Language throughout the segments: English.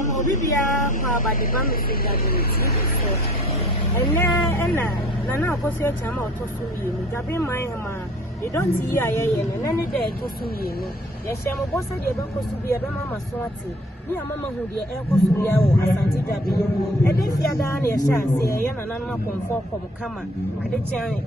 Yamo Bibia, by the Bammy so. And now, Akosua Chama to Sumi, Jabe my they don't see a and any day to Sumi. Yes, I'm a boss of the Banco to be a Bama Swati. Near Mamma who the air was to be our Santi Jabi. And if you are down here, say, and I'm not from Kama. I did change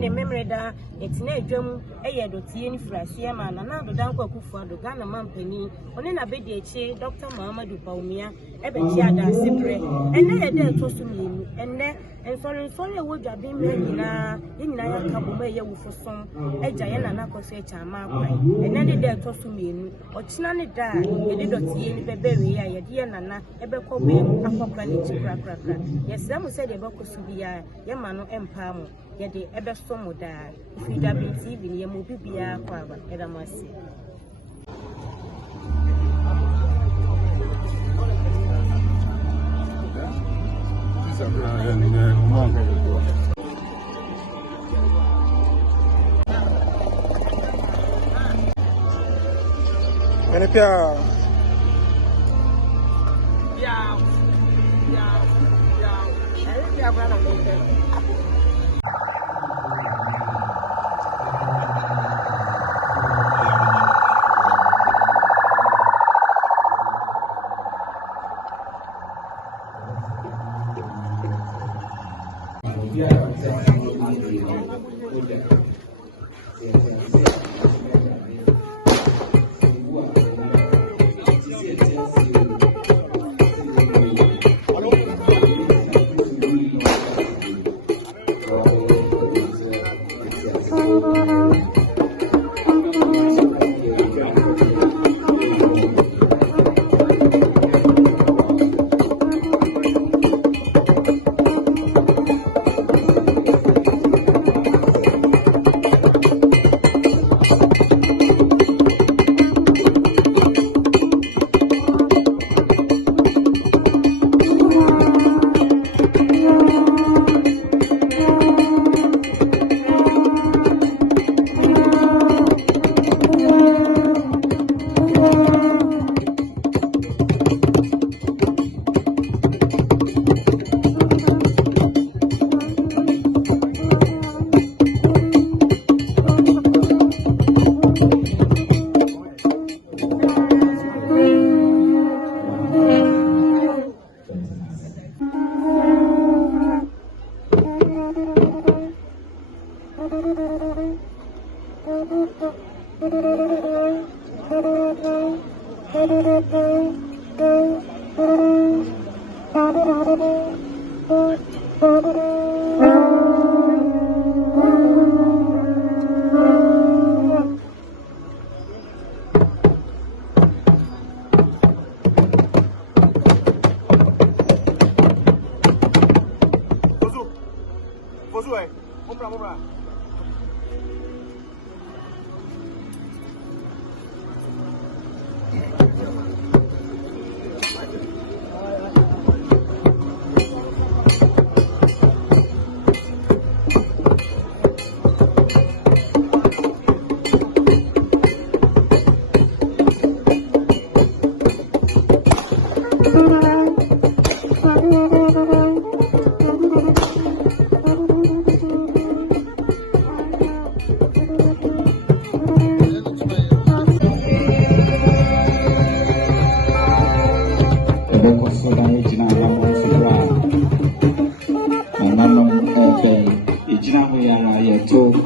the memory that it's no drum, a year to Tien Frasiama, and another Danko Kufa, the Ghana Mampany, on an abede, Dr. Mamadou Baumia, Ebetiada, Sipre, and then a day to Sumi, and then. And sorry, would have been in Naya Kabumaya for some, a giant and Akosua, and then the dead to me, or Chinani died, they did not see any baby, a dear Nana, a beco beam, a cockranny crack. Yes, some said a boco subia, Yamano Empamo, yet the Eberstomo died. If you have been receiving Yamubia, Quava, Edamasi.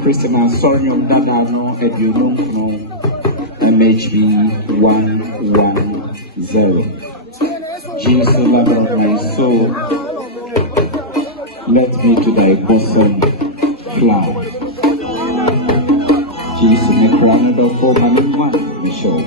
Christmas sorry on that no eduno no MHB 110. Jesus, Lord of my soul, let me to thy bosom fly. Jesus, me crown the for money one, me show.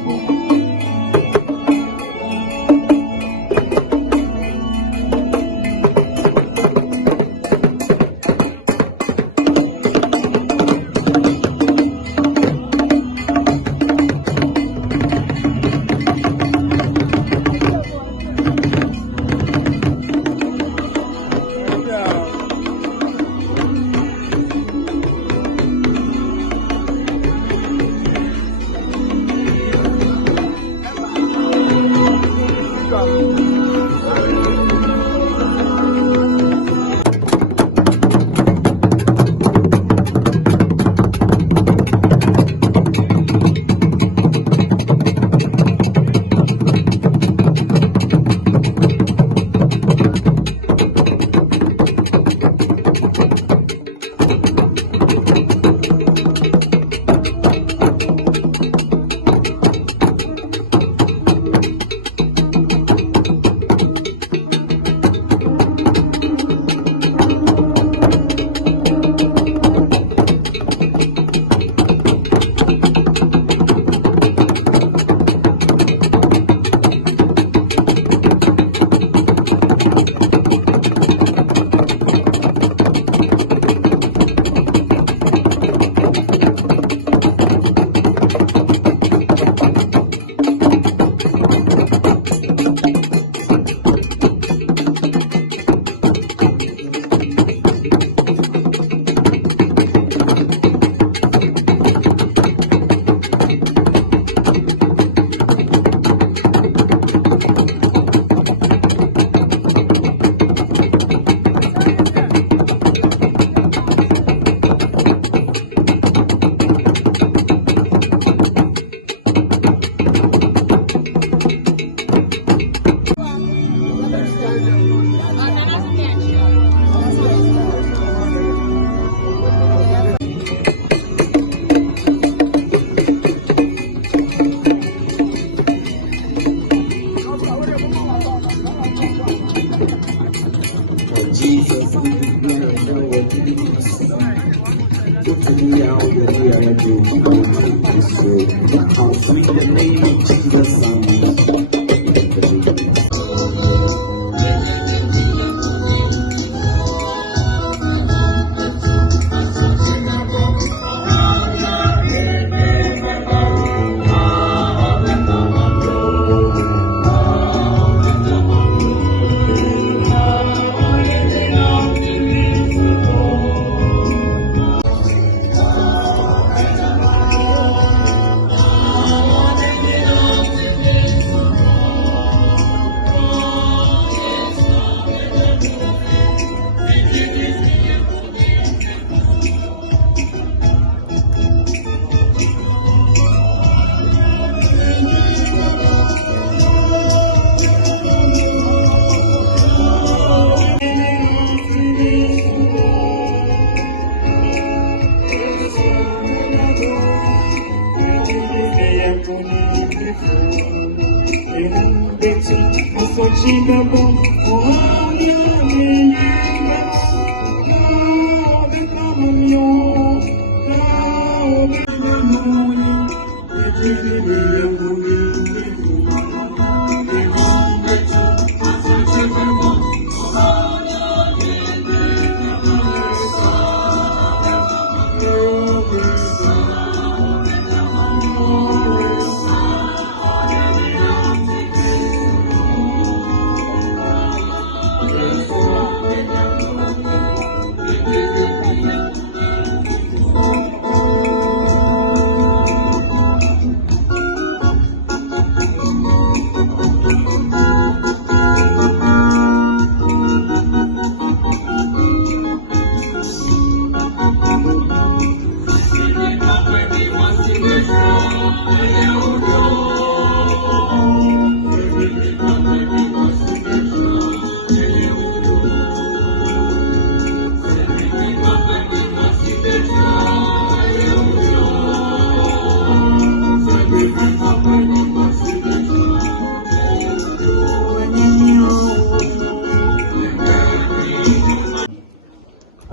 sweet the name of Jesus.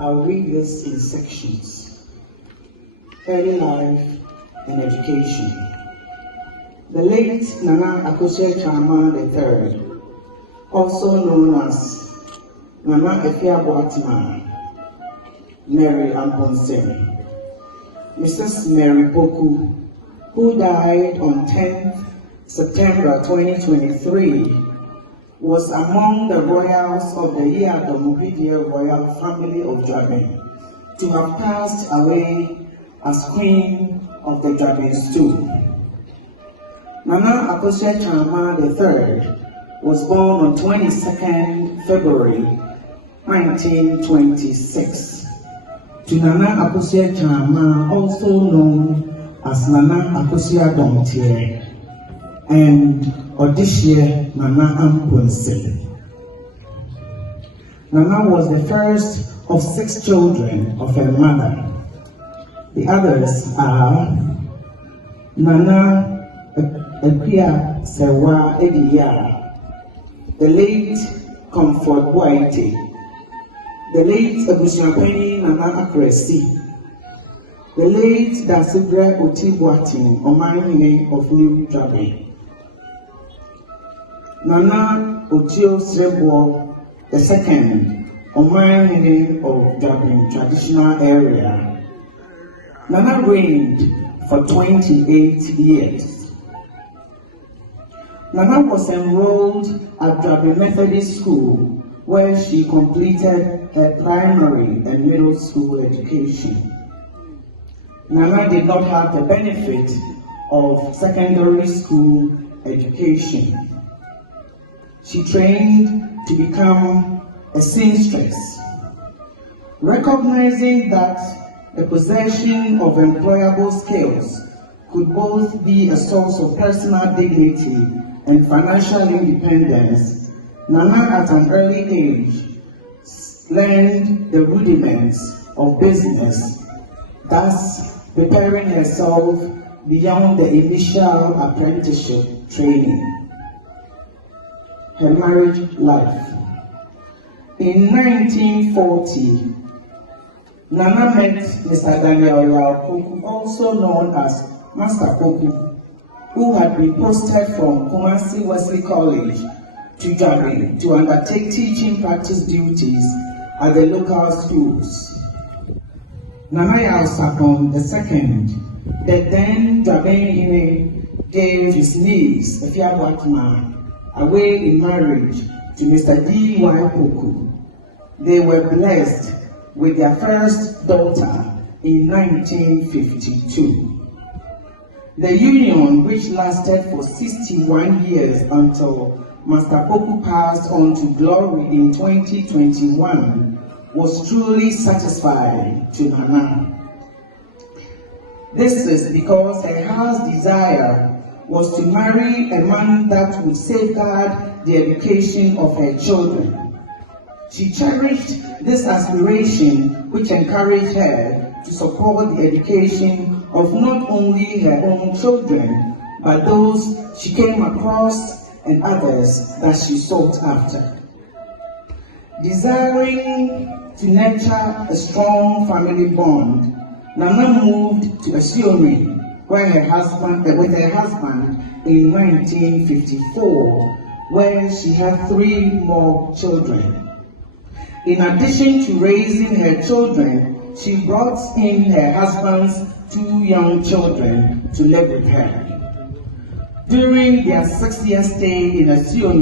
I'll read this in sections. Early life and education. The late Nana Akosua III, also known as Nana Akyamaa, Mary Amponsen, Mrs. Mary Poku, who died on 10th September 2023, was among the royals of the Yadomobidie royal family of Juaben to have passed away as Queen of the Juabens too. Nana Akosua III was born on 22nd February 1926 to Nana Akosua, also known as Nana Akosua Domtier, and Odishie Nana Amponsen. Nana was the first of 6 children of her mother. The others are Nana Akyamaa Sewa Ediya, the late Comfort Boite, the late Abusuapeni Nana Akresi, the late Dasibra Otibuatin Omanhene of New Juaben, Nana Otio Srebo II, Omanhene of Juaben traditional area. Nana reigned for 28 years. Nana was enrolled at Juaben Methodist School, where she completed her primary and middle school education. Nana did not have the benefit of secondary school education. She trained to become a seamstress, recognizing that the possession of employable skills could both be a source of personal dignity and financial independence. Nana at an early age learned the rudiments of business, thus preparing herself beyond the initial apprenticeship training. Her marriage life. In 1940, Nana met Mr. Daniel Koku, also known as Master Koku, who had been posted from Kumasi Wesley College to Juaben to undertake teaching practice duties at the local schools. Nana Yao Sapon II, the then Juaben gave his niece, Akyamaa, away in marriage to Mr. D.Y. Koku. They were blessed with their first daughter in 1952. The union, which lasted for 61 years until Master Koku passed on to glory in 2021, was truly satisfying to Nana. This is because her heart's desire was to marry a man that would safeguard the education of her children. She cherished this aspiration, which encouraged her to support the education of not only her own children, but those she came across and others that she sought after. Desiring to nurture a strong family bond, Nana moved to Akosua, with her husband in 1954, where she had 3 more children. In addition to raising her children, she brought in her husband's 2 young children to live with her. During their 6-year stay in Akosua,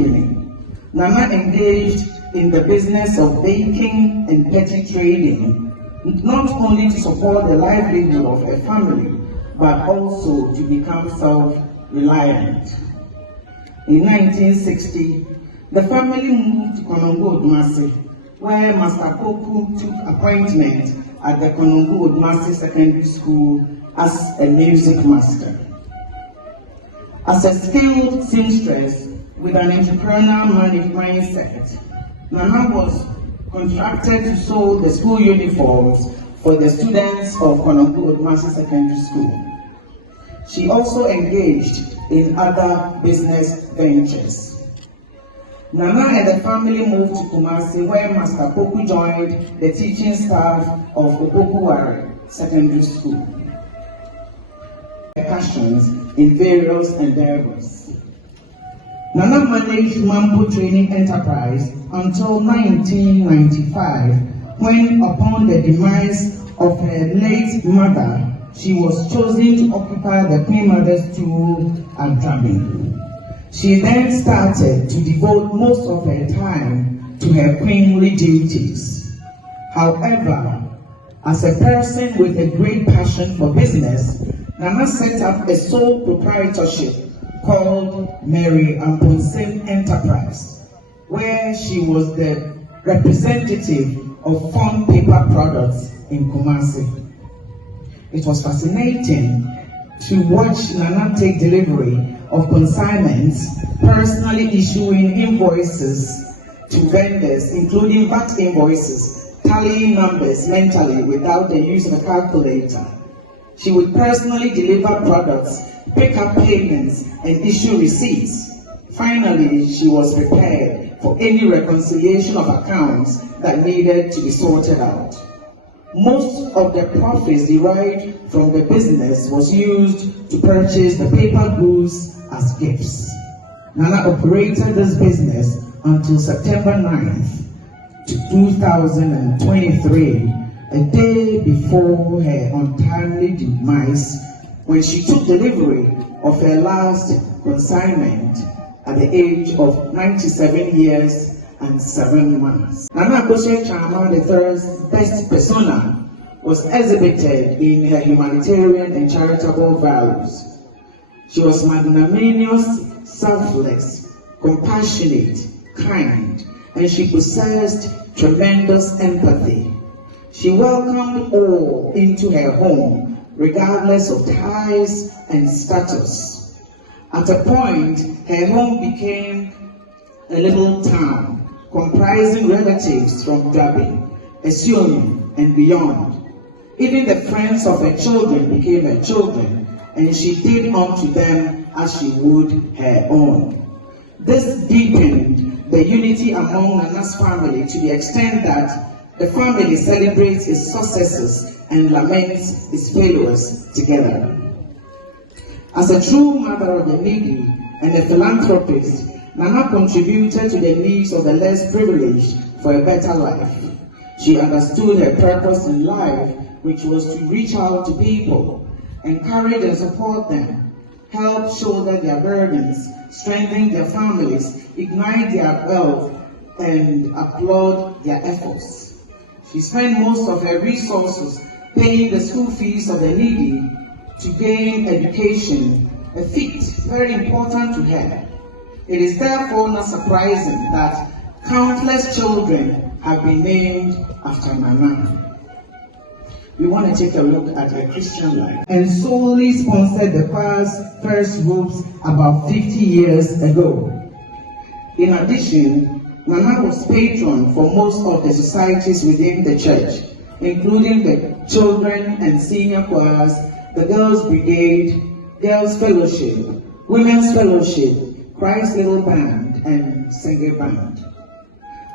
Nana engaged in the business of baking and petty trading, not only to support the livelihood of her family, but also to become self-reliant. In 1960, the family moved to Konongo, where Master Koku took appointment at the Konongo Secondary School as a music master. As a skilled seamstress with an entrepreneurial mindset, Nana was contracted to sew the school uniforms for the students of Konongo Secondary School. She also engaged in other business ventures. Nana and the family moved to Kumasi, where Master Koku joined the teaching staff of Opokuwari Secondary School. Passions in various endeavors. Nana managed Mampo Training Enterprise until 1995, when, upon the demise of her late mother, she was chosen to occupy the Queenmother stool at Juaben. She then started to devote most of her time to her queenly duties. However, as a person with a great passion for business, Nana set up a sole proprietorship called Mary Amponsem Enterprise, where she was the representative of Fun Paper Products in Kumasi. It was fascinating to watch Nana take delivery of consignments, personally issuing invoices to vendors, including VAT invoices, tallying numbers mentally without the use of a calculator. She would personally deliver products, pick up payments, and issue receipts. Finally, she was prepared for any reconciliation of accounts that needed to be sorted out. Most of the profits derived from the business was used to purchase the paper goods as gifts. Nana operated this business until September 9th, 2023, a day before her untimely demise, when she took delivery of her last consignment at the age of 97 years and 7 months. Nana Akosua III's best persona was exhibited in her humanitarian and charitable values. She was magnanimous, selfless, compassionate, kind, and she possessed tremendous empathy. She welcomed all into her home, regardless of ties and status. At a point, her home became a little town, comprising relatives from Juaben, Akosua, and beyond. Even the friends of her children became her children, and she did unto them as she would her own. This deepened the unity among Nana's family to the extent that The family celebrates its successes and laments its failures together. As a true mother of the needy and a philanthropist, Nana contributed to the needs of the less privileged for a better life. She understood her purpose in life, which was to reach out to people, encourage and support them, help shoulder their burdens, strengthen their families, ignite their wealth, and applaud their efforts. She spent most of her resources paying the school fees of the needy to gain education, a feat very important to her. It is therefore not surprising that countless children have been named after Nana. We want to take a look at her Christian life. And solely sponsored the choir's first groups about 50 years ago. In addition, Nana was patron for most of the societies within the church, including the children and senior choirs, the Girls' Brigade, Girls' Fellowship, Women's Fellowship, Christ's Little Band, and Singer Band.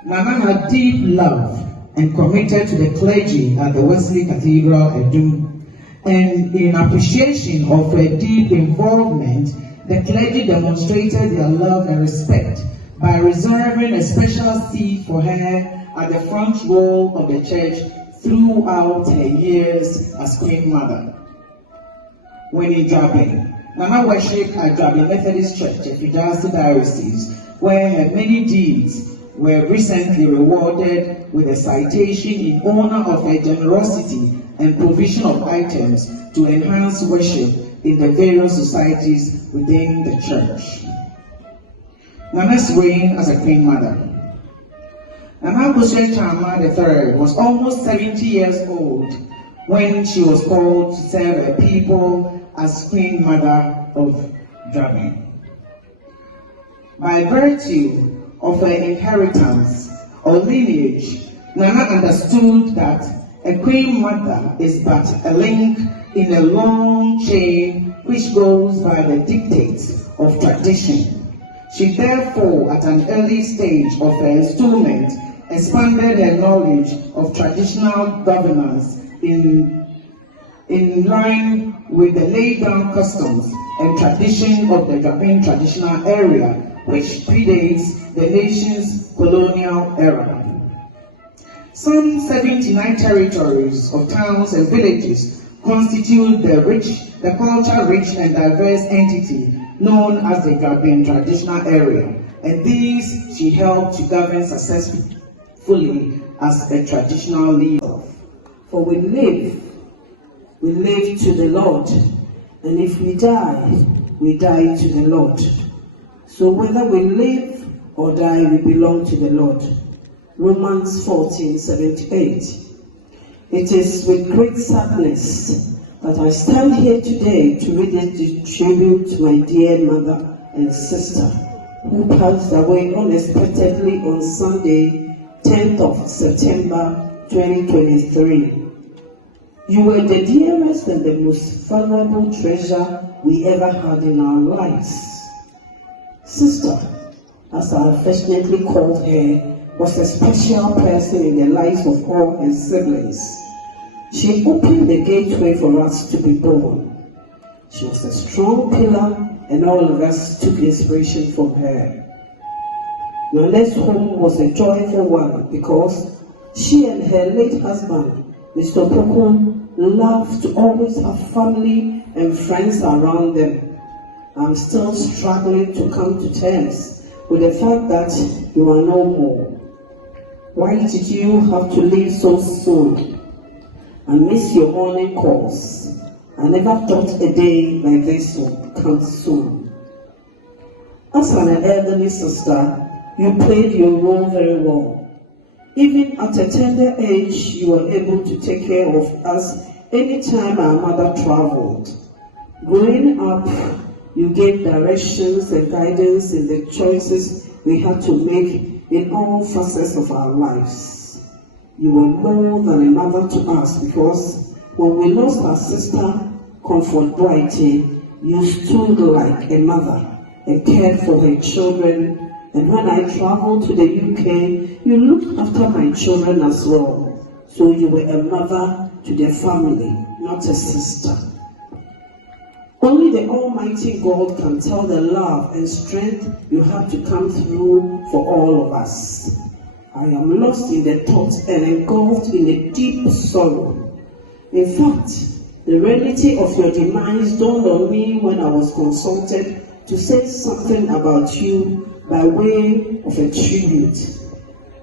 Nana had deep love and committed to the clergy at the Wesley Cathedral, Edu. And in appreciation of her deep involvement, the clergy demonstrated their love and respect by reserving a special seat for her at the front row of the church throughout her years as Queenmother. When in Juaben, Nana worshipped at Juaben Methodist Church, a Fidasi diocese, where her many deeds were recently rewarded with a citation in honor of her generosity and provision of items to enhance worship in the various societies within the church. Nana's reign as a Queenmother. Nana Akyamaa III was almost 70 years old when she was called to serve her people as Queenmother of Juaben. By virtue of her inheritance or lineage, Nana understood that a Queenmother is but a link in a long chain which goes by the dictates of tradition. She therefore, at an early stage of her installment, expanded her knowledge of traditional governance in line with the laid-down customs and tradition of the Juaben traditional area, which predates the nation's colonial era. Some 79 territories of towns and villages constitute the culture-rich and diverse entity known as the Juaben traditional area, and these she helped to govern successfully as a traditional leader. For we live to the Lord, and if we die to the Lord. So whether we live or die, we belong to the Lord. Romans 14:78. It is with great sadness that I stand here today to read this tribute to my dear mother and sister, who passed away unexpectedly on Sunday, 10th of September 2023. You were the dearest and the most valuable treasure we ever had in our lives. Sister, as I affectionately called her, was a special person in the lives of all her siblings. She opened the gateway for us to be born. She was a strong pillar, and all of us took inspiration from her. Nana's home was a joyful one because she and her late husband, Mr. Poko, loved to always have family and friends around them. I'm still struggling to come to terms with the fact that you are no more. Why did you have to leave so soon? I miss your morning calls. I never thought a day like this would come soon. As an elderly sister, you played your role very well. Even at a tender age, you were able to take care of us anytime our mother traveled. Growing up, you gave directions and guidance in the choices we had to make in all facets of our lives. You were more than a mother to us because when we lost our sister, Comfort Brighty, you stood like a mother and cared for her children. And when I traveled to the UK, you looked after my children as well. So you were a mother to their family, not a sister. Only the Almighty God can tell the love and strength you have to come through for all of us. I am lost in the thoughts and engulfed in a deep sorrow. In fact, the reality of your demise dawned on me when I was consulted to say something about you by way of a tribute.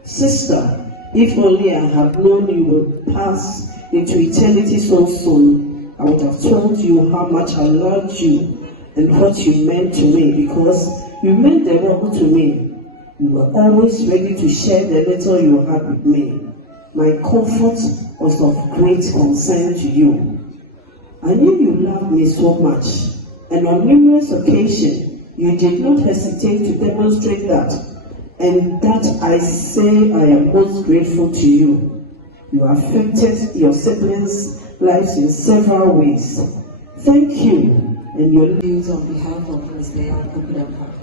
Sister, if only I had known you would pass into eternity so soon, I would have told you how much I loved you and what you meant to me, because you meant the world to me. You were always ready to share the little you had with me. My comfort was of great concern to you. I knew you loved me so much, and on numerous occasions you did not hesitate to demonstrate that, and that I say I am most grateful to you. You affected your siblings' lives in several ways. Thank you, and your views on behalf of Mr. Akosua.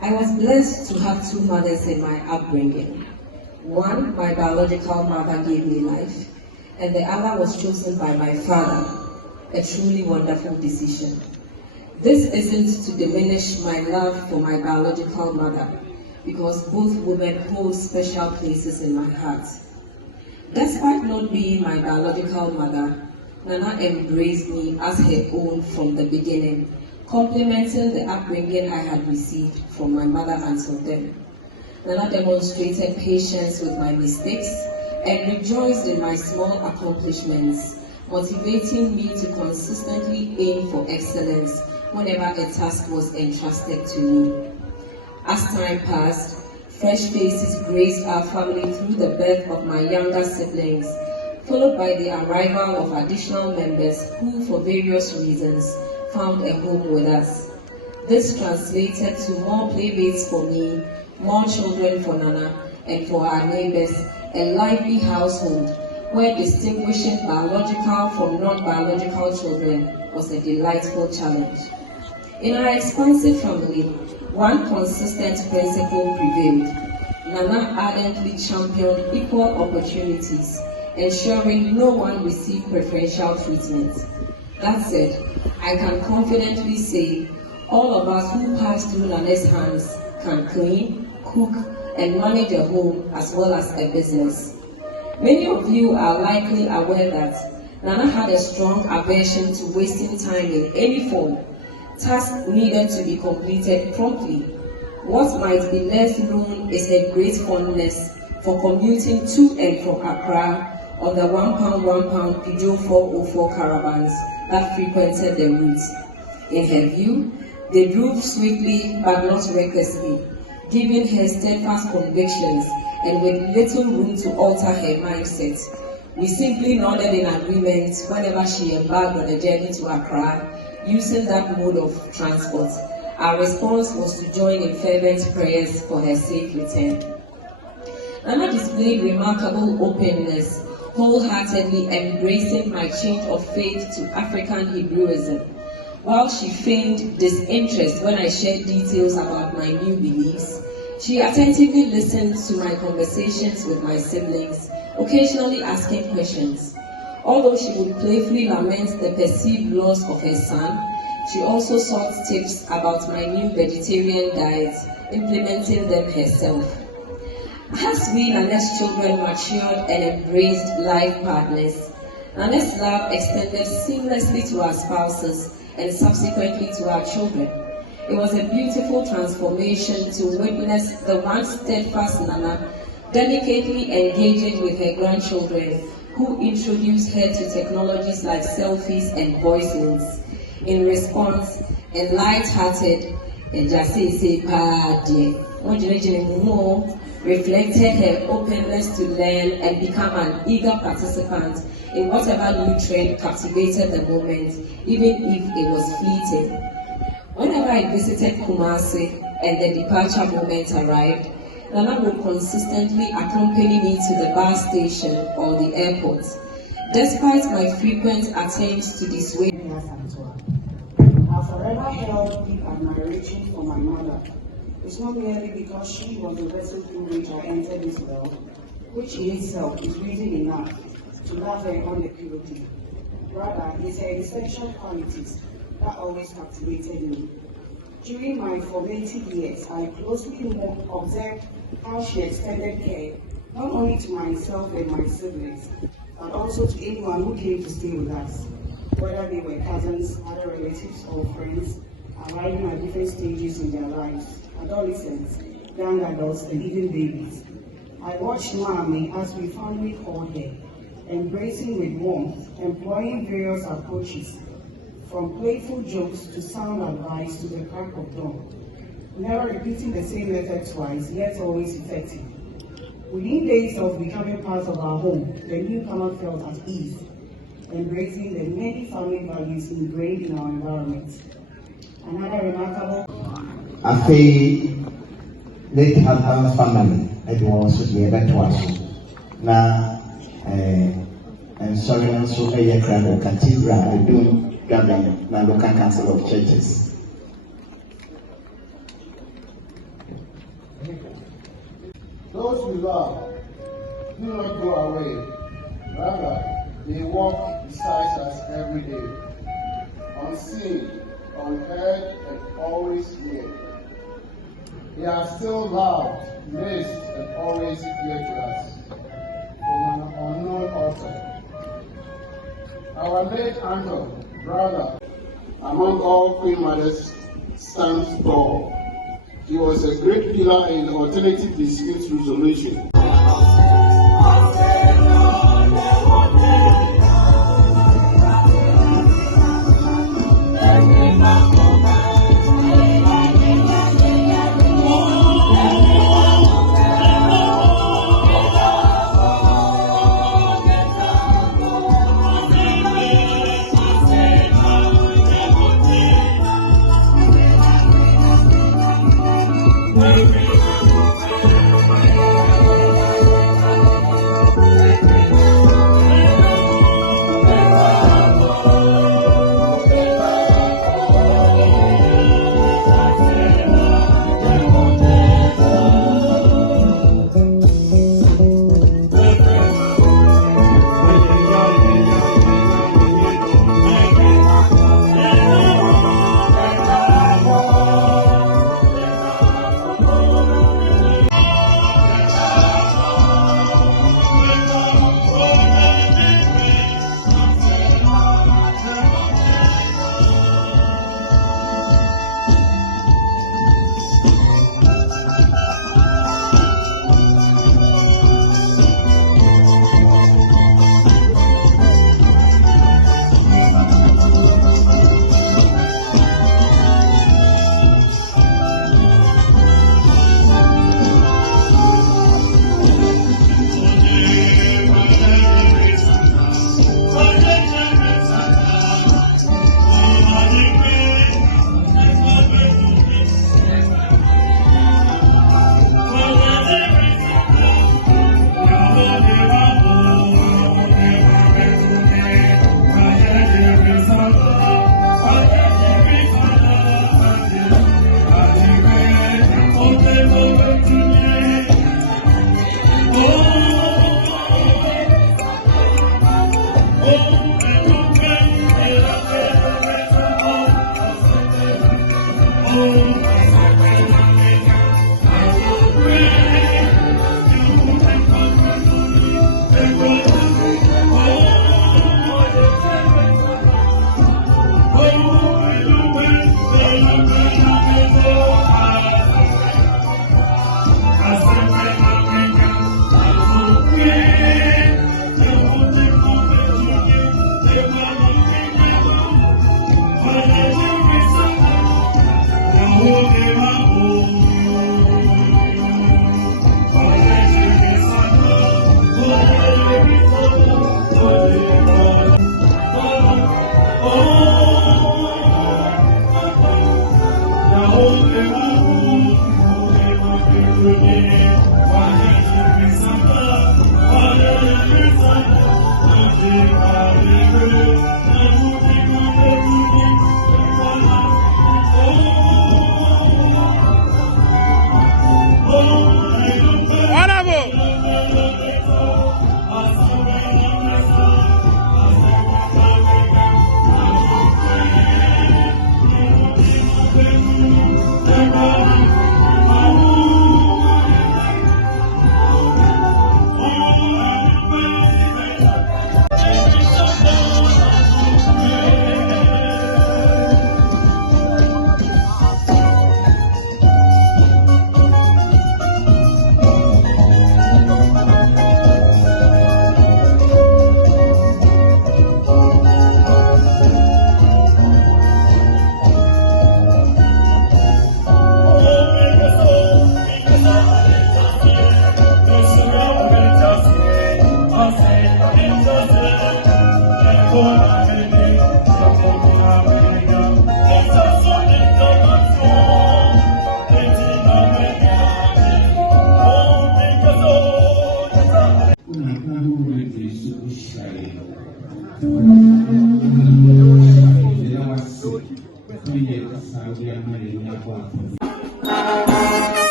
I was blessed to have two mothers in my upbringing. One, my biological mother, gave me life, and the other was chosen by my father, a truly wonderful decision. This isn't to diminish my love for my biological mother, because both women hold special places in my heart. Despite not being my biological mother, Nana embraced me as her own from the beginning, complementing the upbringing I had received from my mother until then. Nana demonstrated patience with my mistakes and rejoiced in my small accomplishments, motivating me to consistently aim for excellence whenever a task was entrusted to me. As time passed, fresh faces graced our family through the birth of my younger siblings, followed by the arrival of additional members who, for various reasons, found a home with us. This translated to more playmates for me, more children for Nana, and for our neighbors, a lively household where distinguishing biological from non-biological children was a delightful challenge. In our expansive family, one consistent principle prevailed. Nana ardently championed equal opportunities, ensuring no one received preferential treatment. That said, I can confidently say all of us who pass through Nana's hands can clean, cook, and manage a home as well as a business. Many of you are likely aware that Nana had a strong aversion to wasting time in any form. Tasks needed to be completed promptly. What might be less known is her great fondness for commuting to and from Accra on the £1 Peugeot 404 caravans that frequented the route. In her view, they drove swiftly but not recklessly, giving her steadfast convictions and with little room to alter her mindset. We simply nodded in agreement whenever she embarked on a journey to Accra, using that mode of transport. Our response was to join in fervent prayers for her safe return. Nana displayed remarkable openness, wholeheartedly embracing my change of faith to African Hebrewism. While she feigned disinterest when I shared details about my new beliefs, she attentively listened to my conversations with my siblings, occasionally asking questions. Although she would playfully lament the perceived loss of her son, she also sought tips about my new vegetarian diet, implementing them herself. As we Nana's children matured and embraced life partners, Nana's love extended seamlessly to our spouses and subsequently to our children. It was a beautiful transformation to witness the once steadfast Nana delicately engaging with her grandchildren, who introduced her to technologies like selfies and voice notes. In response, a light-hearted reflected her openness to learn and become an eager participant in whatever new trend captivated the moment, even if it was fleeting. Whenever I visited Kumasi and the departure moment arrived, Nana would consistently accompany me to the bus station or the airport. Despite my frequent attempts to dissuade her, I forever held deep admiration for my mother. It's not merely because she was the vessel through which I entered this world, which in itself is reason enough to love her unequivocally. Rather, it's her essential qualities that always captivated me. During my formative years, I closely observed how she extended care not only to myself and my siblings, but also to anyone who came to stay with us, whether they were cousins, other relatives, or friends, arriving at different stages in their lives, adolescents, young adults, and even babies. I watched Mommy as we fondly called her, embracing with warmth, employing various approaches, from playful jokes to sound advice to the crack of dawn, never repeating the same method twice, yet always effective. Within days of becoming part of our home, the newcomer felt at ease, embracing the many family values ingrained in our environment. Another remarkable. Afei, late husband's family, everyone was here back to us. Now, and sorry, also a crowd cathedral, I do Juaben, my local council of churches. Those we love do not go away. Rather, they walk beside us every day, unseen, unheard, and always near. They are still loved, missed, and always dear to us from an unknown author. Our late uncle, brother, among all Queenmothers, stands tall. He was a great pillar in alternative dispute resolution.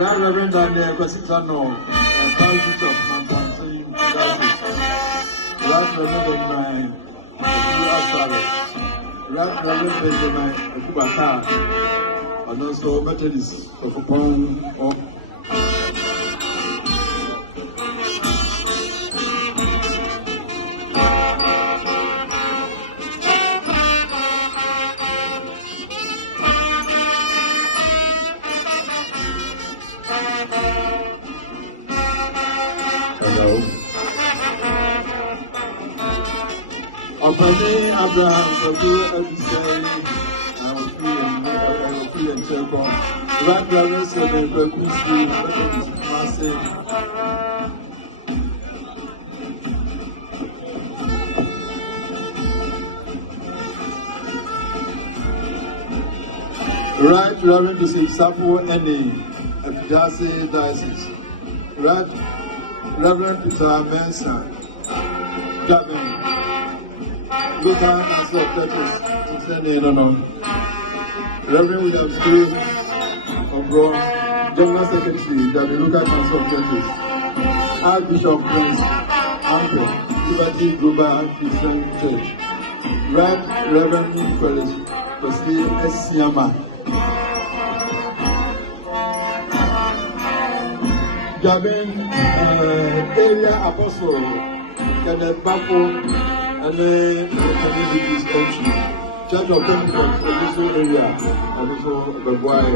Reverend Daniel Pesitano, and thousands of Mantansi, Reverend Reverend Benjamin Kubata, and also Methodist of Upon of Opani Abraham, so do Abisai, and free and cheerful. Right, Reverend, so they were massive. Right, Reverend, to see Sapo any Darcy diocese. Right, Reverend Peter Mensa, Juaben. Local Council of Churches, Reverend William School of Rome, General Secretary, the Local Council of Churches, Archbishop Prince, Uncle, Liberty Global Christian Church, Right Reverend Nicholas, Akyamaa, Juaben area apostle, Kenneth Bafo, and then communities entry. Church of Pentecost, this area, and also the boy.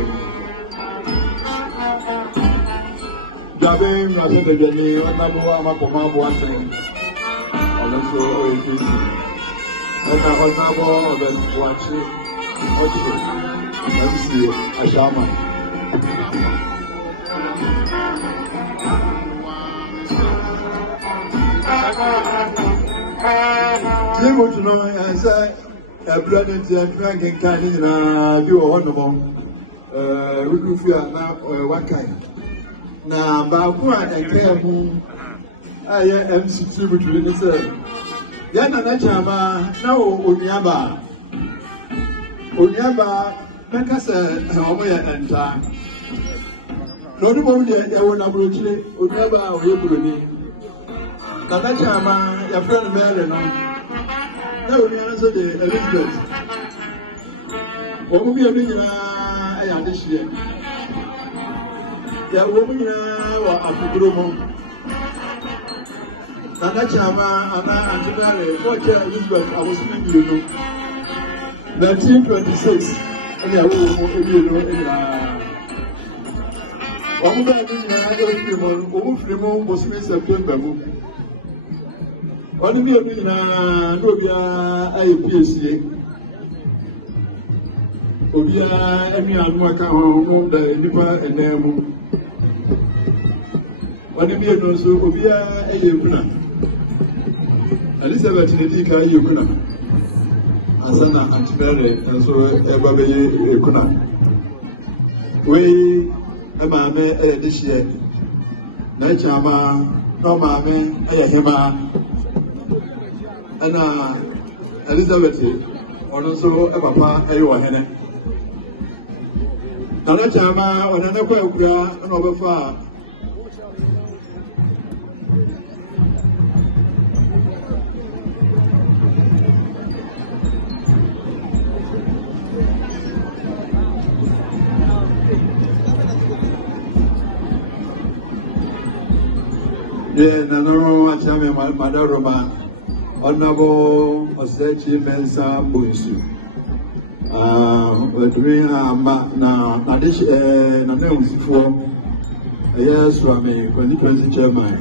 Juaben, I said the journey, one number one, one thing, and also OAPC. And I was now of them watching, MC Akyamaa. People to know and say, a blood and drinking kind in a do a wonderful Rufia now, what kind. Now, Bakuan and Kamu, I am substitute to the same. Yana Akyamaa, no, Unyaba, make us a way and time. Nobody ever number Unyaba or Yabuni. Akyamaa, your friend Mary, no, we answer the Elizabeth. What will be a big this year? There will be a Afro. Akyamaa, and Mary, 4 Elizabeth, I was making you know. 1926, and I will you know. One of was made September. What do you mean? I PSA. Obia, every Anwaka home, the Nipa and Nemo. What do you know? So, Obia, a Yukuna. Elizabeth Nedika Yukuna. Asana Antibere, and so Ebabe Yukuna. We, a man, this year. Akyamaa, no mamma, a hema. And Elizabeth, or also a papa, a Yohane. Akyamaa, or another and over far. Yeah, no, Akyamaa, Mother Roma. Honorable Osechi Mensa Bunsu. We're doing now this for yes, Rami, 2020 chairman,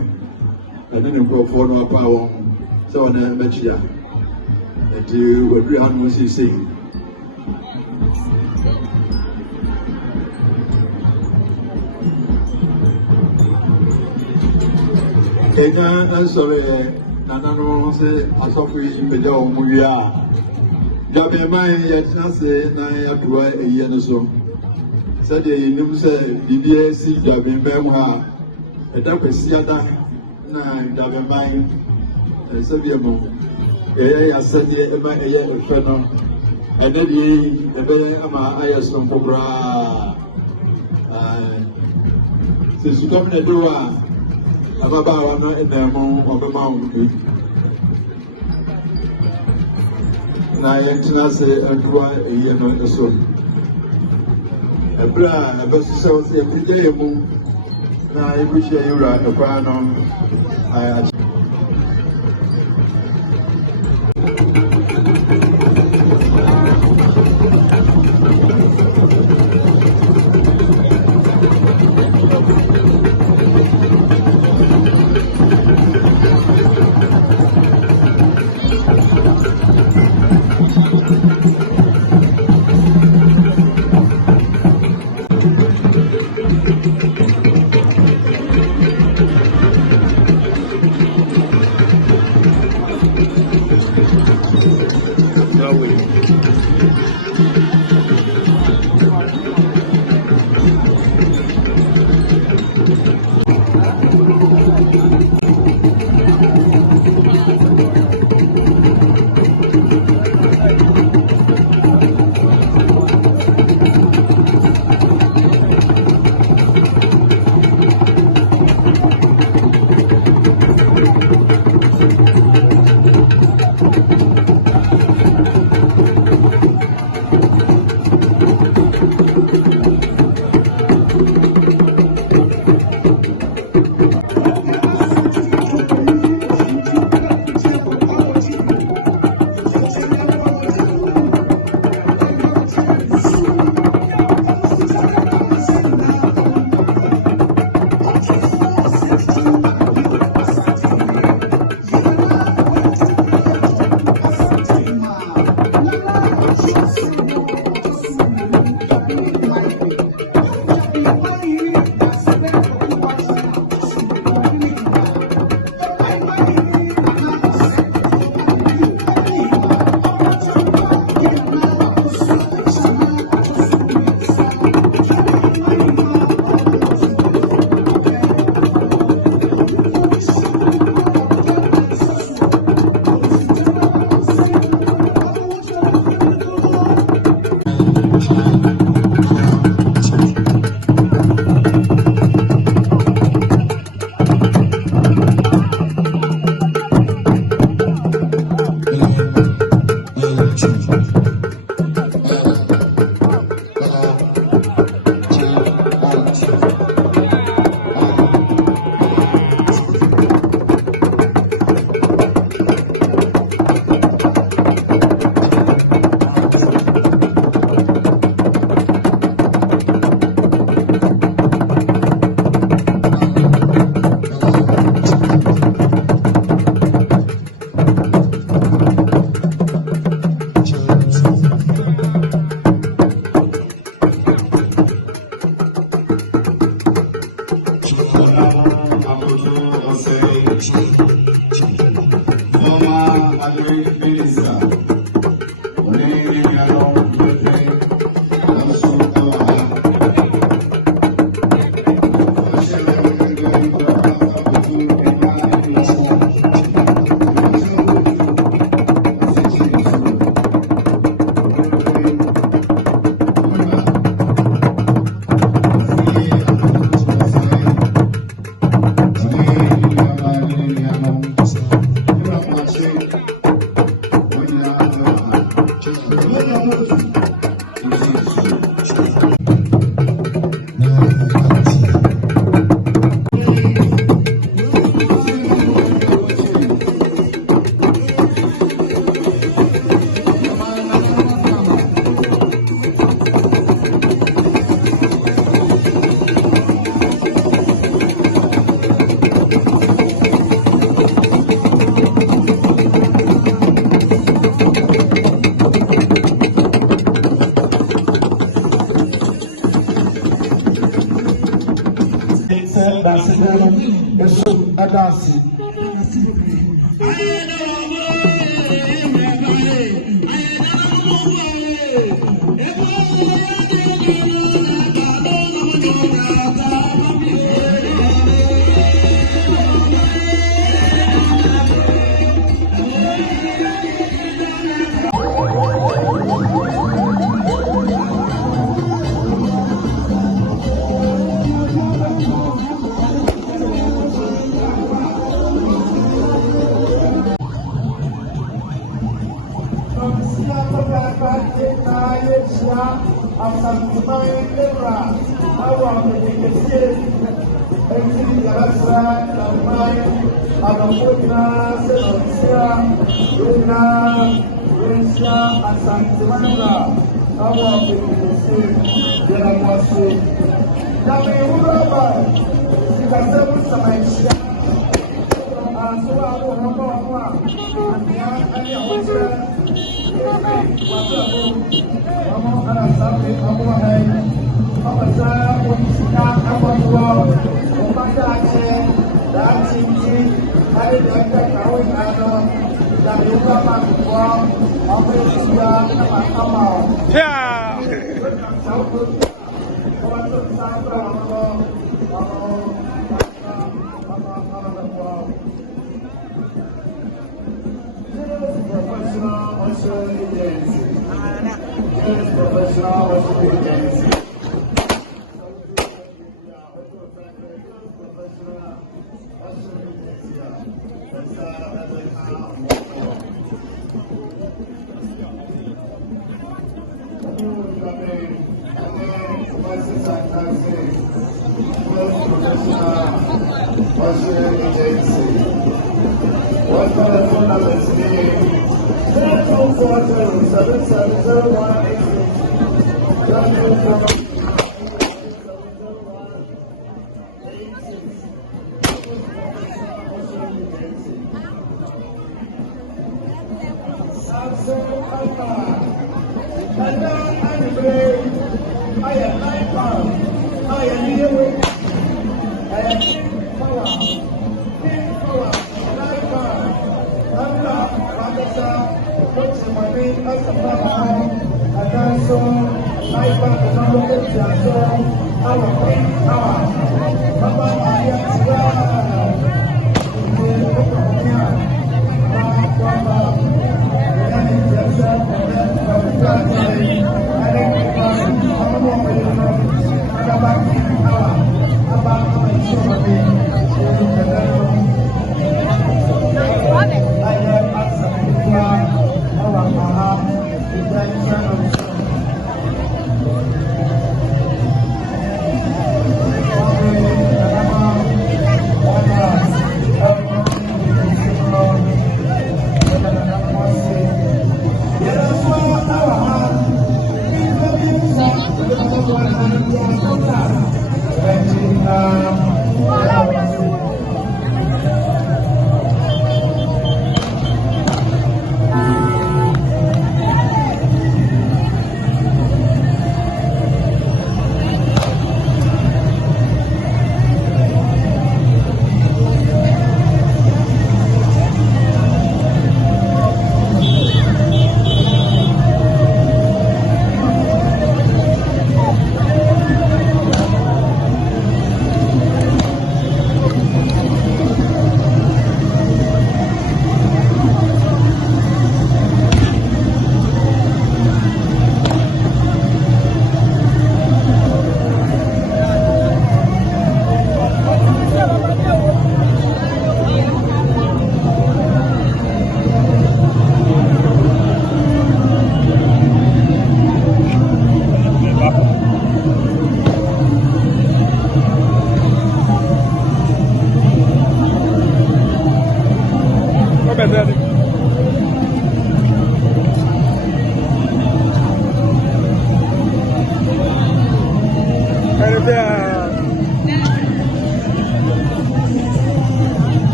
and then you go for no power. So, on a match here. until we have no sing. Kenya na sorry na no say asofi meja omuya Juaben mai ya chance na ya duwa eyi no so said the nim say DDC Juaben mai ha eda kwesi ada na Juaben mai said the mo ya said the e ma eye ehwe no ene di ebe ama ayaso mbobra se su kamne doa Ababawa na enemo obema unbi na yentina se adwa eye no eso ebra abasu se o se ebije emu na ebuje yura ekwa no aya eso adasi.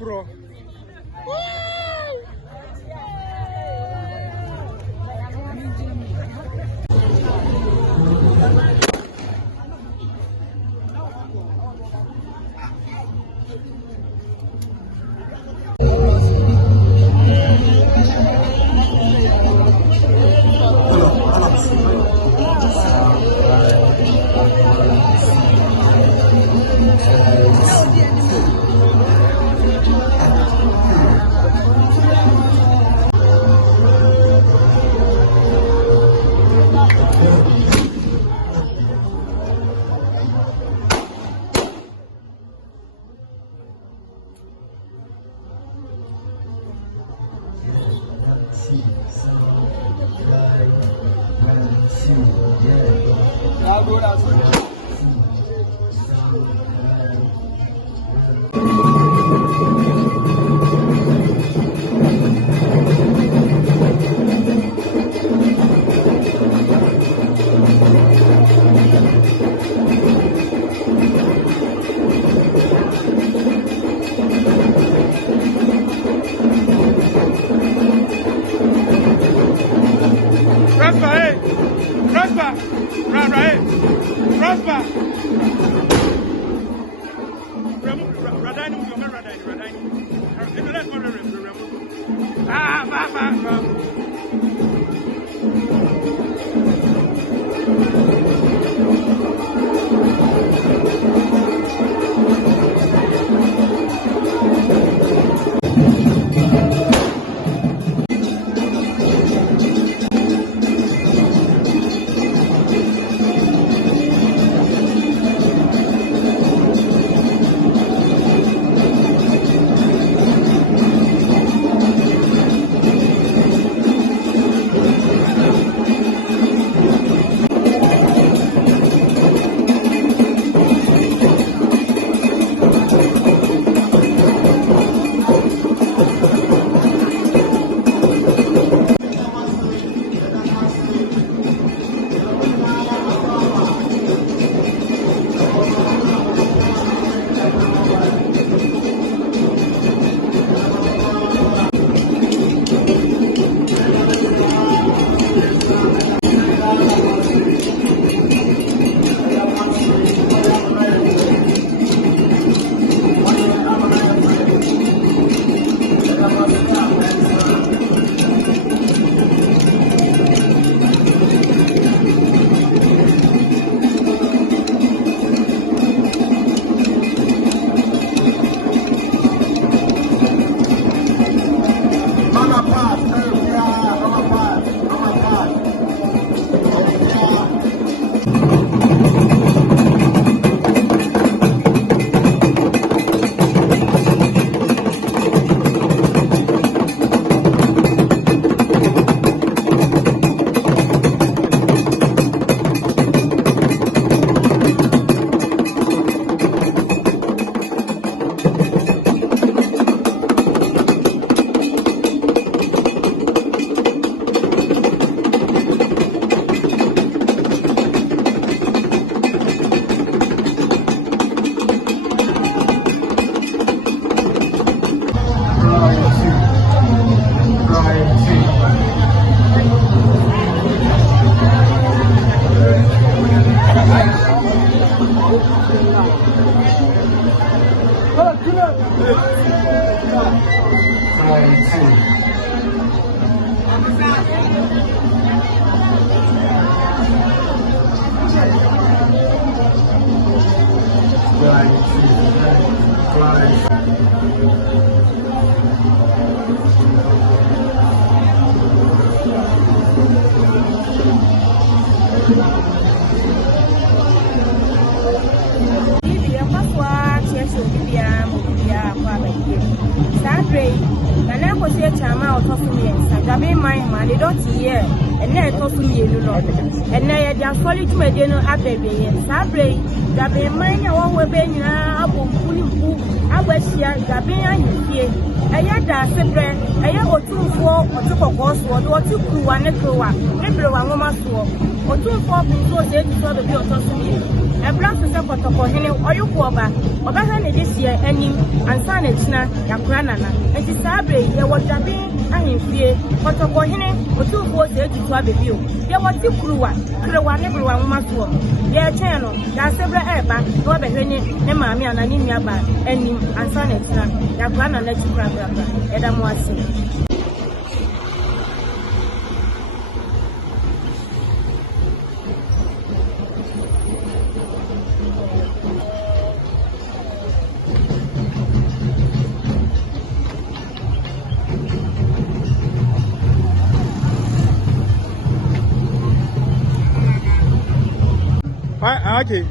Bro. Bibia Akosua Cheso Bibia Mubia Kwabe. Sadre, and I was here Chama or Tosumian, Sabe my they don't hear, and then Tosumian, and now they are solid to a dinner at the day. Sabre, Gabe mine, one way, Abu Pulipu, I was here, Gabe, and here. I had that separate, I have or 2 4 or 2 of us, or 2 crew, one crew, everyone woman's war, or 2 4 people said to the bill Tosumian. A black to support of him or you cover, or behind this year, ending and sign it now, Yakranana, and she sabre, there was Jabi and in fear, but of him or 2 4 said to have a view. There was 2 crew, everyone must work. Their channel, that's several airback, or behind it, and Mammy and Anemia bar, ending and sign it now, Yakranana, let you grab Adam was. Okay.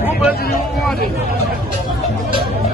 Who was you wanted?